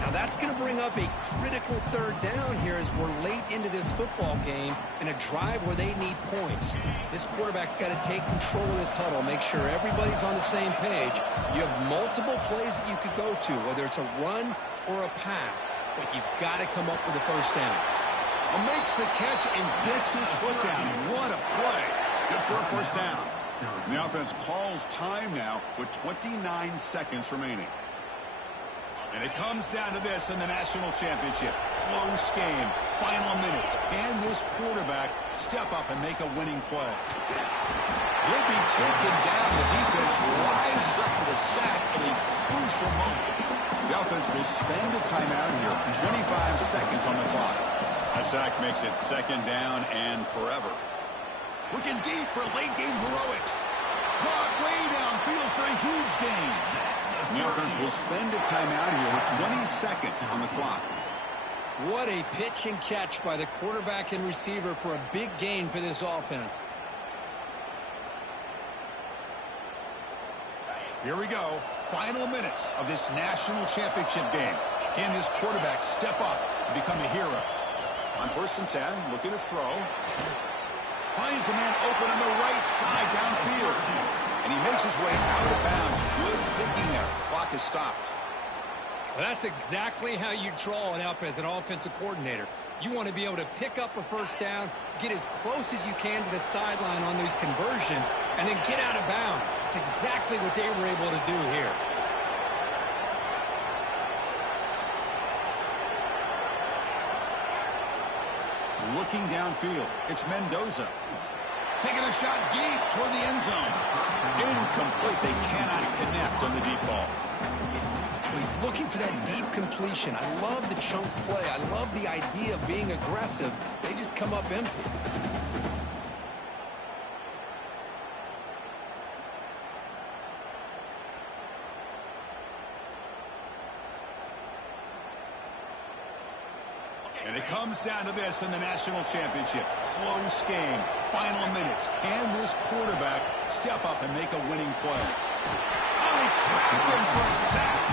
Now that's going to bring up a critical third down here as we're late into this football game in a drive where they need points. This quarterback's got to take control of this huddle, make sure everybody's on the same page. You have multiple plays that you could go to, whether it's a run or a pass, but you've got to come up with a first down. Makes the catch and gets his foot down. What a play. Good for a first down. And the offense calls time now with 29 seconds remaining. And it comes down to this in the national championship. Close game. Final minutes. Can this quarterback step up and make a winning play? He'll be taken down. The defense rises up to the sack in a crucial moment. The offense will spend a timeout here. 25 seconds on the clock. That sack makes it second down and forever. Looking deep for late game heroics. Clock way downfield for a huge gain. The offense will spend a timeout here with 20 seconds on the clock. What a pitch and catch by the quarterback and receiver for a big gain for this offense. Here we go. Final minutes of this national championship game. Can this quarterback step up and become a hero? On 1st and 10, looking to throw. Finds a man open on the right side downfield. And he makes his way out of bounds. Good thinking there. Clock is stopped. Well, that's exactly how you draw it up as an offensive coordinator. You want to be able to pick up a first down, get as close as you can to the sideline on these conversions, and then get out of bounds. It's exactly what they were able to do here. Looking downfield, it's Mendoza. Taking a shot deep toward the end zone. Incomplete. They cannot connect on the deep ball. He's looking for that deep completion. I love the chunk play. I love the idea of being aggressive. They just come up empty. And it comes down to this in the national championship. Close game. Final minutes. Can this quarterback step up and make a winning play? Only trapping for a sack.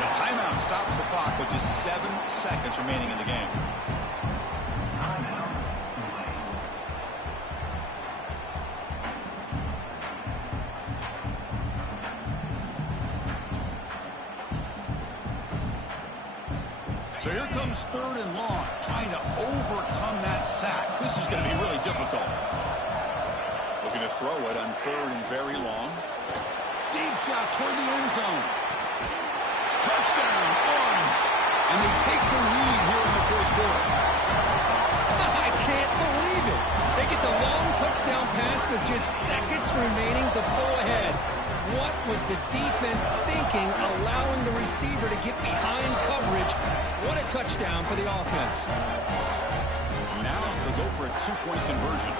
The timeout stops the clock with just 7 seconds remaining in the game. So here comes 3rd and long, trying to overcome that sack. This is going to be really difficult. Looking to throw it on 3rd and very long. Deep shot toward the end zone. Touchdown, Orange. And they take the lead here in the 4th quarter. I can't believe it. They get the long touchdown pass with just seconds remaining to pull ahead. What was the defense thinking, allowing the receiver to get behind coverage? What a touchdown for the offense. Now they'll go for a 2-point conversion.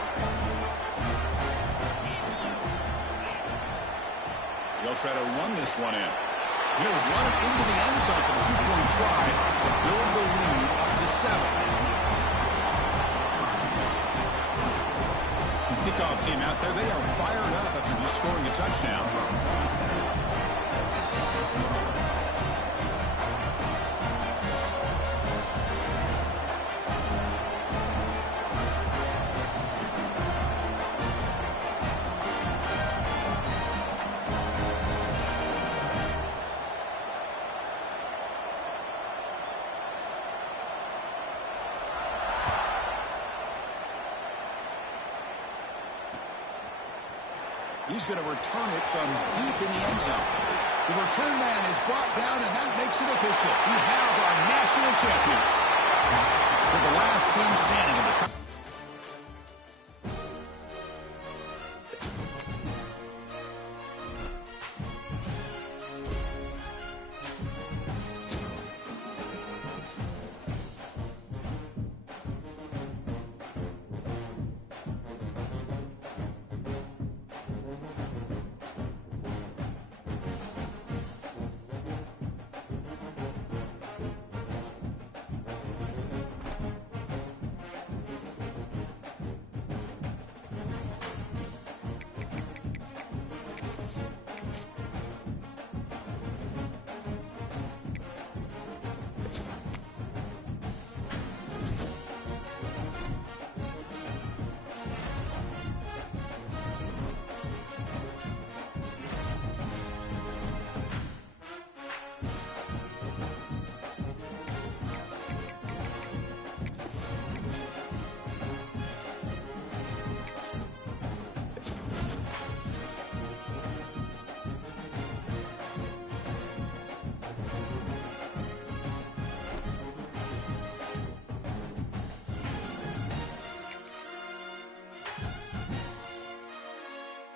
They'll try to run this one in. He'll run it into the end zone for the 2-point try to build the lead up to 7. Kickoff team out there, they are fired up after just scoring a touchdown. He's going to return it from deep in the end zone. The return man is brought down, and that makes it official. We have our national champions. For the last team standing in the top.